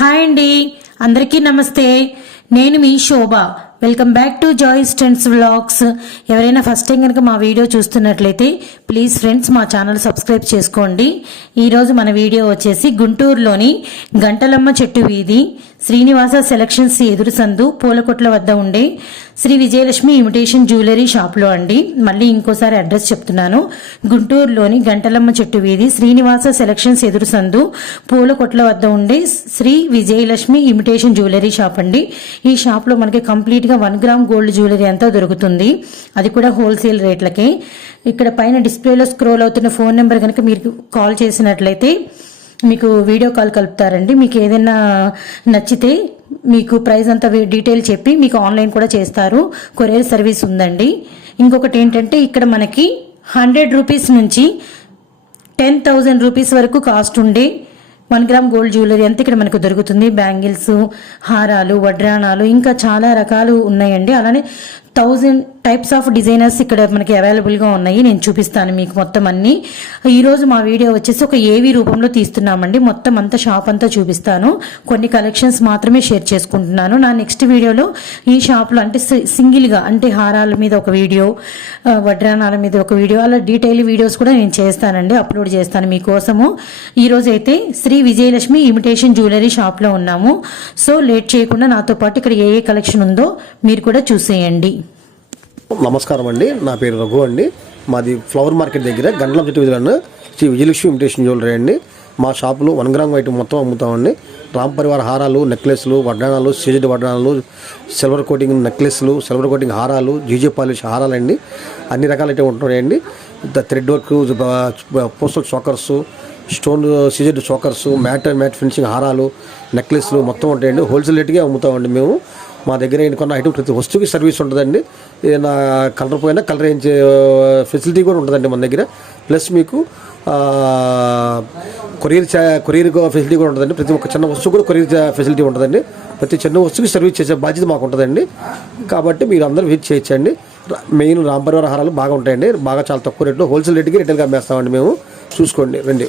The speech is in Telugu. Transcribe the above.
హాయ్ అండి, అందరికీ నమస్తే. నేను మీ Shobha. Welcome back to Joy's trends vlogs. ఎవరైనా ఫస్ట్ టైం కనుక మా వీడియో చూస్తున్నట్లయితే ప్లీజ్ ఫ్రెండ్స్ మా ఛానల్ సబ్స్క్రైబ్ చేసుకోండి. ఈరోజు మన వీడియో వచ్చేసి గుంటూరులోని గంటలమ్మ చెట్టు వీధి శ్రీనివాస సెలక్షన్స్ ఎదురు సందు పూలకొట్ల వద్ద ఉండే శ్రీ విజయలక్ష్మి ఇమిటేషన్ జ్యువెలరీ షాప్లో అండి. మళ్ళీ ఇంకోసారి అడ్రస్ చెప్తున్నాను. గుంటూరులోని గంటలమ్మ చెట్టు వీధి శ్రీనివాస సెలక్షన్స్ ఎదురు సందు పూలకొట్ల వద్ద ఉండే Shri Vijayalakshmi imitation jewellery shop అండి. ఈ షాప్లో మనకి కంప్లీట్గా 1 గ్రామ్ గోల్డ్ జ్యువెలరీ అంతా దొరుకుతుంది. అది కూడా హోల్సేల్ రేట్లకే. ఇక్కడ పైన డిస్ప్లేలో స్క్రోల్ అవుతున్న ఫోన్ నెంబర్ కనుక మీరు కాల్ చేసినట్లయితే మీకు వీడియో కాల్ కలుపుతారండి. మీకు ఏదైనా నచ్చితే మీకు ప్రైస్ అంతా డీటెయిల్ చెప్పి మీకు ఆన్లైన్ కూడా చేస్తారు. కొరియర్ సర్వీస్ ఉందండి. ఇంకొకటి ఏంటంటే ఇక్కడ మనకి 100 రూపీస్ నుంచి 10,000 రూపీస్ వరకు కాస్ట్ ఉండే 1 గ్రామ్ గోల్డ్ జ్యువెలరీ అంతా ఇక్కడ మనకు దొరుకుతుంది. బ్యాంగిల్స్, హారాలు, వడ్రాణాలు ఇంకా చాలా రకాలు ఉన్నాయండి. అలానే 1000 టైప్స్ ఆఫ్ డిజైనర్స్ ఇక్కడ మనకి అవైలబుల్గా ఉన్నాయి. నేను చూపిస్తాను మీకు మొత్తం అన్ని. ఈరోజు మా వీడియో వచ్చేసి ఒక ఏవీ రూపంలో తీస్తున్నామండి. మొత్తం అంతా షాప్ అంతా చూపిస్తాను. కొన్ని కలెక్షన్స్ మాత్రమే షేర్ చేసుకుంటున్నాను. నా నెక్స్ట్ వీడియోలో ఈ షాప్లో అంటే సింగిల్గా అంటే హారాల మీద ఒక వీడియో, వడ్రాణాల మీద ఒక వీడియో, అలా డీటెయిల్ వీడియోస్ కూడా నేను చేస్తానండి, అప్లోడ్ చేస్తాను మీకోసము. ఈరోజు అయితే శ్రీ విజయలక్ష్మి ఇమిటేషన్ జ్యువెలరీ షాప్లో ఉన్నాము. సో లేట్ చేయకుండా నాతో పాటు ఇక్కడ ఏ కలెక్షన్ ఉందో మీరు కూడా చూసేయండి. నమస్కారం అండి, నా పేరు రఘు అండి. మాది ఫ్లవర్ మార్కెట్ దగ్గర గంటలం చెట్టు విధానం శ్రీ విజయలక్ష్మి ఇమిటేషన్ జ్యువెలరీ అండి. మా షాపులో 1 గ్రామ్ ఐటమ్ మొత్తం అమ్ముతామండి. రామ్ పరివార్ హారాలు, నెక్లెస్లు, వడ్డాణాలు, సీజెడ్ వడ్డాణాలు, సిల్వర్ కోటింగ్ నెక్లెస్లు, సిల్వర్ కోటింగ్ హారాలు, జీజే పాలిష్ హారాలండి. అన్ని రకాల ఐటమ్ ఉంటున్నాయండి. Thread work, postal chokers, stone CZ chokers, matte finishing హారాలు, నెక్లెస్లు మొత్తం ఉంటాయండి. హోల్సేల్ రేట్గా అమ్ముతామండి మేము. మా దగ్గర ఎన్నుకున్న ఐటమ్ ప్రతి వస్తువుకి సర్వీస్ ఉంటుందండి. ఏదైనా కలర్ పోయినా కలర్ వేయించే ఫెసిలిటీ కూడా ఉంటుందండి మన దగ్గర. ప్లస్ మీకు కొరియర్ ఫెసిలిటీ కూడా ఉంటుందండి. ప్రతి ఒక్క చిన్న వస్తువు కూడా కొరియర్ ఫెసిలిటీ ఉంటుందండి. ప్రతి చిన్న వస్తువుకి సర్వీస్ చేసే బాధ్యత మాకు ఉంటుందండి. కాబట్టి మీరు అందరూ విజిట్ చేయొచ్చండి. మెయిన్ రామ్ పరివార్ హారాలు బాగా ఉంటాయండి. బాగా చాలా తక్కువ రేట్లో హోల్సేల్ రేట్కి రిటైల్గా అమ్మేస్తామండి మేము. చూసుకోండి, రండి.